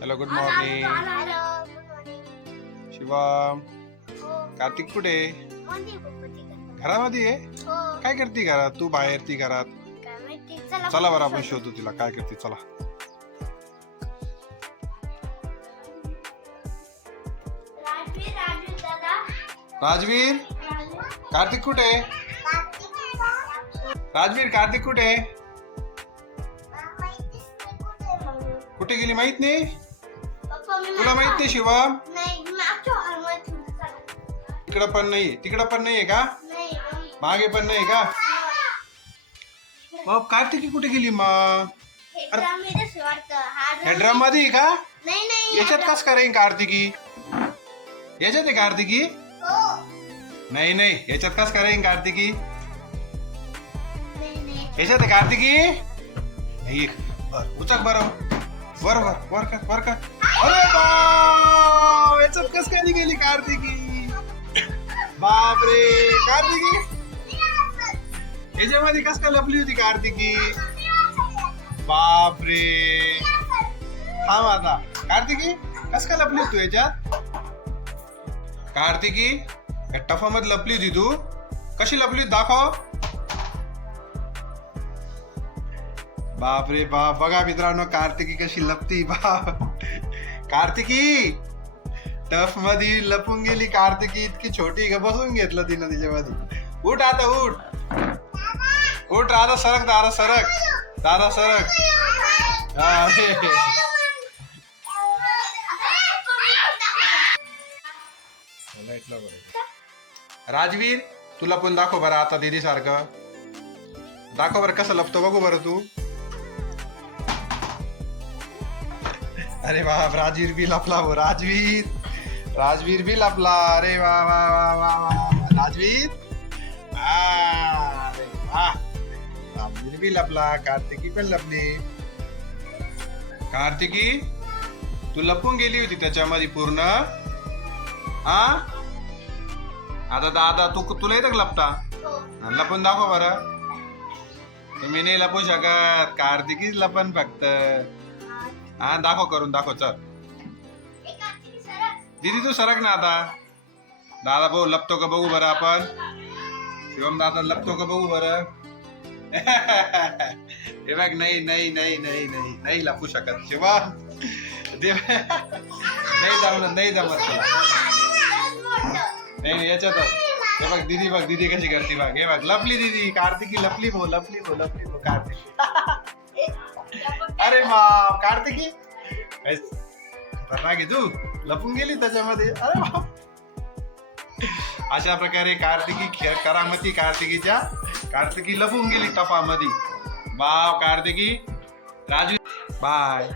Hello good morning Shivam Kartik कुठे? घरामध्ये आहे? काय करते घरात? तू बाहेर ती घरात? चला बरं आपण शोधू तिला. काय करते? चला. राजवीर कार्तिक कुठे? राजवीर कार्तिक कुठे? कुठे गेली माहीत नाही? तुला माहीत नाही शिवम इकडं पण नाही तिकडं पण नाहीये का? मागे पण नाही का? मग कार्तिकी कुठे गेली मग? या ड्रममध्ये का? याच्यात कस करेन कार्तिकी? याच्यात आहे कार्तिकी? हो. नाही नाही याच्यात कस करेन कार्तिकी? याच्यात आहे कार्तिकी? उचक बरं. वर वर वर कर वर कर. अरे बाप! याच्यात कस काय गेली कार्तिकी? बापरे! कार्तिकी? याच्यामध्ये कस काय लपली होती कार्तिकी? बापरे! थांब आता. कार्तिकी कस काय लपली होती तू याच्यात? कार्तिकी या टफामध्ये लपली होती तू. कशी लपली होती? दाखव. बापरे बाप! बघा मित्रांनो कार्तिकी कशी लपती बाप. कार्तिकी! टफमध्ये लपून गेली कार्तिकी इतकी छोटी का? बसून घेतलं तिनं तिच्यामध्ये. उठ आता उठ. उठ दादा सरक दादा सरक. दादा सरक. हा, राजवीर तुला पण दाखव बरं आता दीदी सारखं दाखव बरं कसं लपतो बघू बरं तू. अरे बाप राजवीर बी लपला हो राजवीर. राजवीर बी लपला अरे वा वा वा वा वा राजवीर? आ, अरे वा. राजवीर बी लपला कार्तिकी पण लपली. कार्तिकी तू लपून गेली होती त्याच्यामध्ये पूर्ण. हा आता दादा तू तुला येतं लपता? लपून दाखव बरं. तुम्ही नाही लपू शकत. कार्तिकीच लपन फक्त. हा दाखव करून दाखव चल. दीदी तू सरक ना आता. दादा भाऊ लपतो का बघू बरं आपण? शिवम दादा लपतो का बघू बरं? हे बघ नाही नाही नाही नाही नाही नाही लपू शकत. शिवा दे- नाही जमलं नाही जमत तुला नाही नाही, याच्यातच हे बघ दीदी बघ दीदी कशी करते बघ. हे बघ लपली दीदी. कार्तिकी लपली भाऊ लपली भाऊ लपली भाऊ कार्तिकी. अरे बाप कार्तिकी? खतरनाक आहे तू. लपून गेली त्याच्यामध्ये. अरे बाप. अशा प्रकारे कार्तिकी खे- करामती कार्तिकीच्या कार्तिकी लपून गेली टपामध्ये. बाव कार्तिकी. राजू बाय.